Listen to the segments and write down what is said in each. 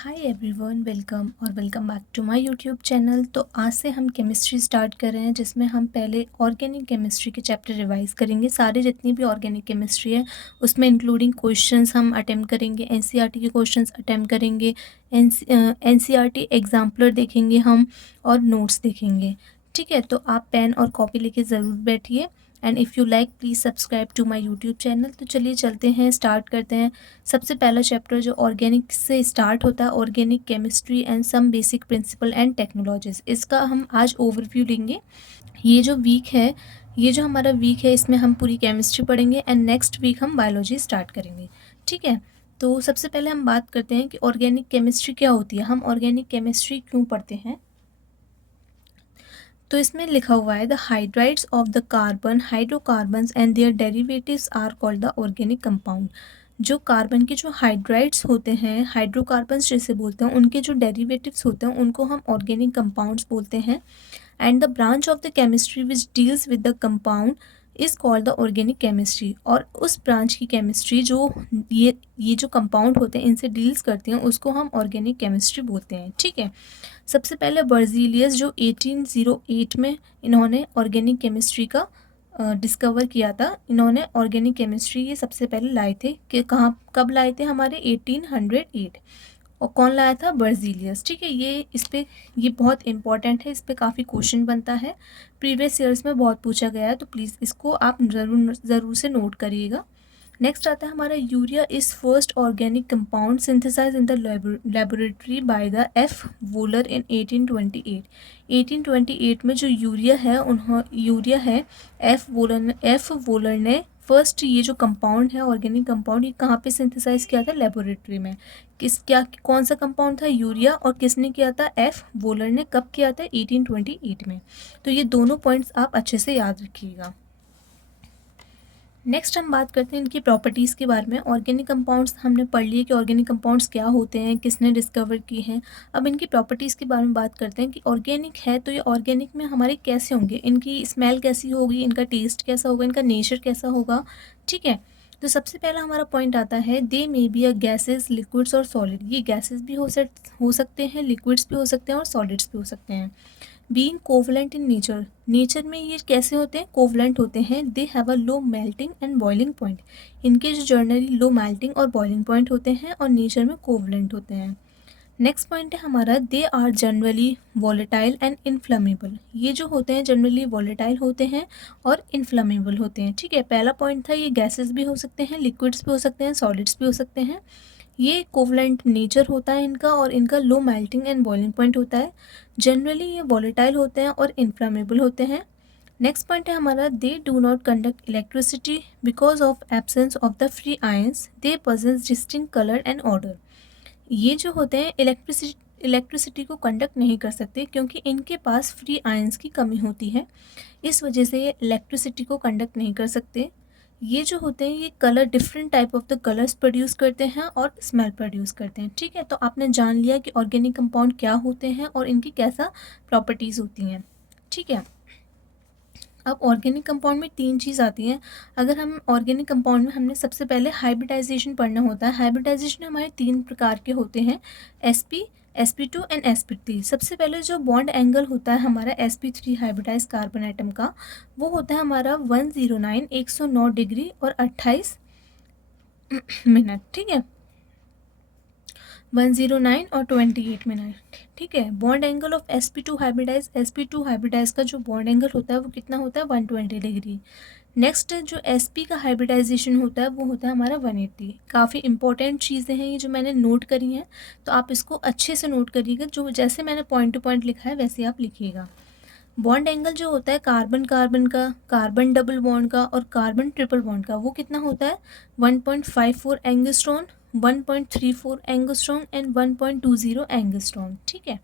Hi everyone, welcome back to my YouTube channel. तो आज से हम केमिस्ट्री स्टार्ट कर रहे हैं, जिसमें हम पहले ऑर्गेनिक केमिस्ट्री के चैप्टर रिवाइज करेंगे। सारे जितनी भी ऑर्गेनिक केमिस्ट्री है उसमें इंक्लूडिंग क्वेश्चंस हम अटेम्प्ट करेंगे, एनसीईआरटी के क्वेश्चंस अटेम्प्ट करेंगे, एनसीईआरटी एग्जाम्पलर देखेंगे हम और नोट्स देखेंगे। ठीक है, तो आप पेन और कॉपी लेके ज़रूर बैठिए and if you like please subscribe to my YouTube channel. तो चलिए चलते हैं, स्टार्ट करते हैं। सबसे पहला चैप्टर जो ऑर्गेनिक से स्टार्ट होता है, organic chemistry and some basic principle and technologies, इसका हम आज ओवरव्यू लेंगे। ये जो वीक है, ये जो हमारा वीक है, इसमें हम पूरी केमिस्ट्री पढ़ेंगे एंड नेक्स्ट वीक हम बायोलॉजी स्टार्ट करेंगे। ठीक है, तो सबसे पहले हम बात करते हैं कि ऑर्गेनिक केमिस्ट्री क्या होती है, हम ऑर्गेनिक केमिस्ट्री क्यों पढ़ते हैं। तो इसमें लिखा हुआ है the hydrides of the carbon, hydrocarbons and their derivatives are called the organic compound. जो कार्बन के जो हाइड्राइड्स होते हैं, हाइड्रोकार्बन्स जैसे बोलते हैं, उनके जो डेरिवेटिव्स होते हैं उनको हम ऑर्गेनिक कंपाउंड्स बोलते हैं। And the branch of the chemistry which deals with the compound is called the organic chemistry. और उस ब्रांच की केमिस्ट्री जो ये जो कंपाउंड होते हैं इनसे डील्स करती हैं उसको हम ऑर्गेनिक केमिस्ट्री बोलते हैं। ठीक है, सबसे पहले बर्जीलियस जो 1808 में इन्होंने ऑर्गेनिक केमिस्ट्री का डिस्कवर किया था। इन्होंने ऑर्गेनिक केमिस्ट्री ये सबसे पहले लाए थे कि कहाँ कब लाए थे, हमारे 1808। और कौन लाया था? बर्जीलियस। ठीक है, ये बहुत इंपॉर्टेंट है, इस पर काफ़ी क्वेश्चन बनता है, प्रीवियस ईयर्स में बहुत पूछा गया है, तो प्लीज़ इसको आप ज़रूर से नोट करिएगा। नेक्स्ट आता है हमारा urea is first organic compound synthesize in the laboratory by the F Wohler in 1828। 1828 में जो यूरिया है एफ वोलर ने फर्स्ट ये जो कंपाउंड है ऑर्गेनिक कंपाउंड, ये कहाँ पे सिंथेसाइज किया था? लेबोरेटरी में। कौन सा कंपाउंड था? यूरिया। और किसने किया था? एफ वोलर ने। कब किया था? 1828 में। तो ये दोनों पॉइंट्स आप अच्छे से याद रखिएगा। नेक्स्ट हम बात करते हैं इनकी प्रॉपर्टीज़ के बारे में। ऑर्गेनिक कंपाउंड्स हमने पढ़ लिए कि ऑर्गेनिक कंपाउंड्स क्या होते हैं, किसने डिस्कवर किए हैं। अब इनकी प्रॉपर्टीज़ के बारे में बात करते हैं कि ऑर्गेनिक है तो ये ऑर्गेनिक में हमारे कैसे होंगे, इनकी स्मेल कैसी होगी, इनका टेस्ट कैसा होगा, इनका नेचर कैसा होगा। ठीक है, तो सबसे पहला हमारा पॉइंट आता है they may be a gases, liquids और सॉलिड। ये गैसेज भी हो सकते हैं, लिक्विड्स भी हो सकते हैं और सॉलिड्स भी हो सकते हैं। बीइंग कोवलेंट इन नेचर में ये कैसे होते हैं? कोवलेंट होते हैं। They have a low melting and boiling point. इनके जो जनरली लो मेल्टिंग और बॉइलिंग पॉइंट होते हैं और नेचर में कोवलेंट होते हैं। नेक्स्ट पॉइंट है हमारा they are generally volatile and inflammable. ये जो होते हैं जनरली वॉलेटाइल होते हैं और इनफ्लेमेबल होते हैं। ठीक है, पहला पॉइंट था ये गैसेस भी हो सकते हैं, लिक्विड्स भी हो सकते हैं, सॉलिड्स भी हो सकते हैं। ये कोवलेंट नेचर होता है इनका और इनका low melting and boiling point होता है। जनरली ये वॉलेटाइल होते हैं और इनफ्लेमेबल होते हैं। नेक्स्ट पॉइंट है हमारा they do not conduct electricity because of absence of the free ions. They possess distinct colour and order. ये जो होते हैं इलेक्ट्रिसिटी को कंडक्ट नहीं कर सकते क्योंकि इनके पास फ्री आयंस की कमी होती है, इस वजह से ये इलेक्ट्रिसिटी को कंडक्ट नहीं कर सकते। ये जो होते हैं ये colour, different type of the colours produce करते हैं और स्मेल प्रोड्यूस करते हैं। ठीक है, तो आपने जान लिया कि ऑर्गेनिक कंपाउंड क्या होते हैं और इनकी कैसा प्रॉपर्टीज़ होती हैं। ठीक है, अब ऑर्गेनिक कंपाउंड में 3 चीज़ आती हैं। अगर हम ऑर्गेनिक कंपाउंड में हमने सबसे पहले हाइब्रिडाइजेशन पढ़ना होता है। हाइब्रिडाइजेशन हमारे 3 प्रकार के होते हैं, sp, sp2 एंड sp3। सबसे पहले जो बॉन्ड एंगल होता है हमारा sp3 हाइब्रिडाइज कार्बन एटम का, वो होता है हमारा 109 डिग्री और 28 मिनट। ठीक है, 109 और 28 मिनट। ठीक है, bond angle of sp2 hybridise का जो बॉन्ड एंगल होता है वो कितना होता है? 120 डिग्री। नेक्स्ट जो sp का हाइब्रिडाइजेशन होता है वो होता है हमारा 180। काफ़ी इंपॉर्टेंट चीज़ें हैं ये जो मैंने नोट करी हैं, तो आप इसको अच्छे से नोट करिएगा। जो जैसे मैंने पॉइंट टू पॉइंट लिखा है वैसे आप लिखिएगा। बॉन्ड एंगल जो होता है कार्बन कार्बन का, कार्बन डबल बॉन्ड का और कार्बन ट्रिपल बॉन्ड का, वो कितना होता है? 1.54 एंगस्ट्रॉन, 1.34 एंगस्ट्रॉन एंड 1.20 एंगस्ट्रॉन। ठीक है,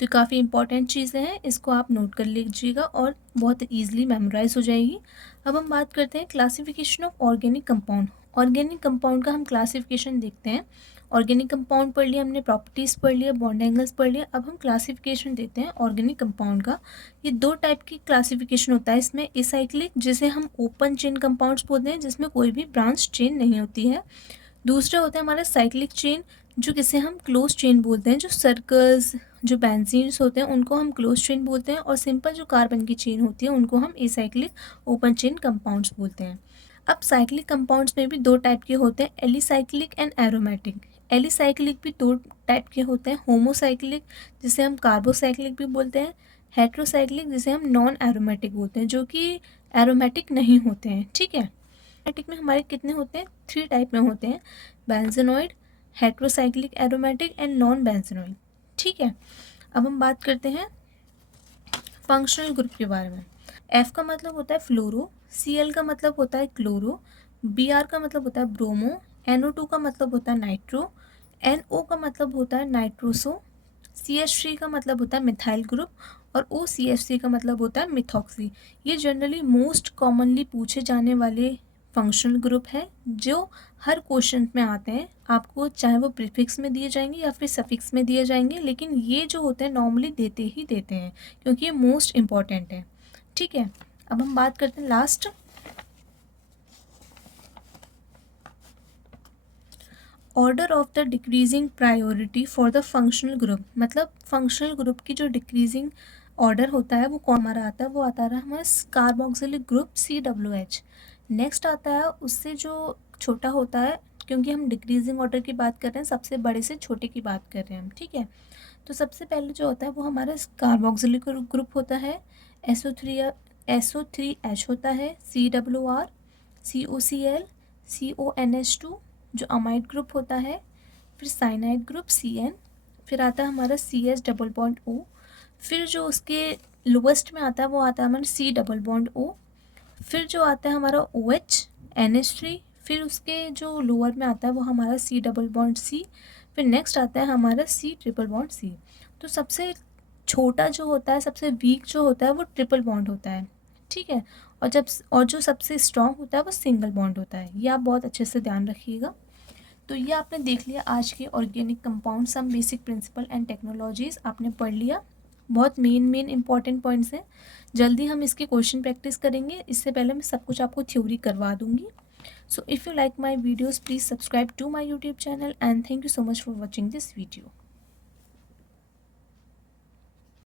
तो काफ़ी इंपॉर्टेंट चीज़ें हैं, इसको आप नोट कर लीजिएगा और बहुत ईजिली मेमोराइज हो जाएगी। अब हम बात करते हैं classification of organic compound. Organic compound का हम क्लासिफिकेशन देखते हैं। ऑर्गेनिक कंपाउंड पढ़ लिया हमने, प्रॉपर्टीज़ पढ़ लिया, बॉन्ड एंगल्स पढ़ लिया। अब हम क्लासिफिकेशन देते हैं ऑर्गेनिक कंपाउंड का। ये 2 टाइप की क्लासिफिकेशन होता है इसमें, एसाइक्लिक जिसे हम ओपन चेन कंपाउंड्स बोलते हैं जिसमें कोई भी ब्रांच चेन नहीं होती है। दूसरा होता है हमारा साइक्लिक चेन जो किसे हम क्लोज चेन बोलते हैं, जो सर्कल्स, जो बेंजीन्स होते हैं उनको हम क्लोज चेन बोलते हैं, और सिंपल जो कार्बन की चेन होती है उनको हम एसाइक्लिक ओपन चेन कंपाउंड्स बोलते हैं। अब साइक्लिक कंपाउंड्स में भी दो टाइप के होते हैं, एलिसाइक्लिक एंड एरोमेटिक। एलिसाइक्लिक भी दो टाइप के होते हैं, होमोसाइक्लिक जिसे हम कार्बोसाइक्लिक भी बोलते हैं, हेट्रोसाइक्लिक जिसे हम नॉन एरोमेटिक बोलते हैं, जो कि एरोमेटिक नहीं होते हैं। ठीक है, एरोमेटिक में हमारे कितने होते हैं, 3 टाइप में होते हैं, benzenoid, heterocyclic aromatic and non benzenoid. ठीक है, अब हम बात करते हैं फंक्शनल ग्रुप के बारे में। एफ का मतलब होता है फ्लोरो, Cl का मतलब होता है क्लोरो, Br का मतलब होता है ब्रोमो, NO2 का मतलब होता है नाइट्रो, NO का मतलब होता है नाइट्रोसो, CH3 का मतलब होता है मिथाइल ग्रुप, और OCH3 का मतलब होता है मिथॉक्सी। ये जनरली मोस्ट कॉमनली पूछे जाने वाले फंक्शनल ग्रुप है जो हर क्वेश्चन में आते हैं। आपको चाहे वो प्रीफिक्स में दिए जाएंगे या फिर सफिक्स में दिए जाएंगे, लेकिन ये जो होते हैं नॉर्मली देते ही देते हैं क्योंकि ये मोस्ट इम्पॉर्टेंट है। ठीक है, अब हम बात करते हैं last, order of the decreasing priority for the functional group. मतलब फंक्शनल ग्रुप की जो डिक्रीजिंग ऑर्डर होता है वो कौन हमारा आता है, वो आता है हमारा कार्बोक्सिलिक ग्रुप COOH। नेक्स्ट आता है उससे जो छोटा होता है, क्योंकि हम डिक्रीजिंग ऑर्डर की बात कर रहे हैं, सबसे बड़े से छोटे की बात कर रहे हैं हम। ठीक है, तो सबसे पहले जो होता है वो हमारा कार्बोक्सिलिक ग्रुप होता है, SO3H होता है, COR, COCl, CONH2 जो अमाइड ग्रुप होता है, फिर साइनाइड ग्रुप CN, फिर आता है हमारा CS डबल बॉन्ड O, फिर जो उसके लोवेस्ट में आता है वो आता है हमारा C डबल बॉन्ड O, फिर जो आता है हमारा OH NH3, फिर उसके जो लोअर में आता है वो हमारा C डबल बॉन्ड C, फिर नेक्स्ट आता है हमारा C ट्रिपल बॉन्ड C। तो सबसे छोटा जो होता है, सबसे वीक जो होता है वो ट्रिपल बॉन्ड होता है। ठीक है, और जो सबसे स्ट्रॉन्ग होता है वो सिंगल बॉन्ड होता है। ये आप बहुत अच्छे से ध्यान रखिएगा। तो ये आपने देख लिया आज के organic compound, some basic principle and technologies आपने पढ़ लिया। बहुत मेन इंपॉर्टेंट पॉइंट्स हैं। जल्दी हम इसके क्वेश्चन प्रैक्टिस करेंगे, इससे पहले मैं सब कुछ आपको थ्योरी करवा दूंगी। So if you like my videos please subscribe to my YouTube channel and thank you so much for watching this video.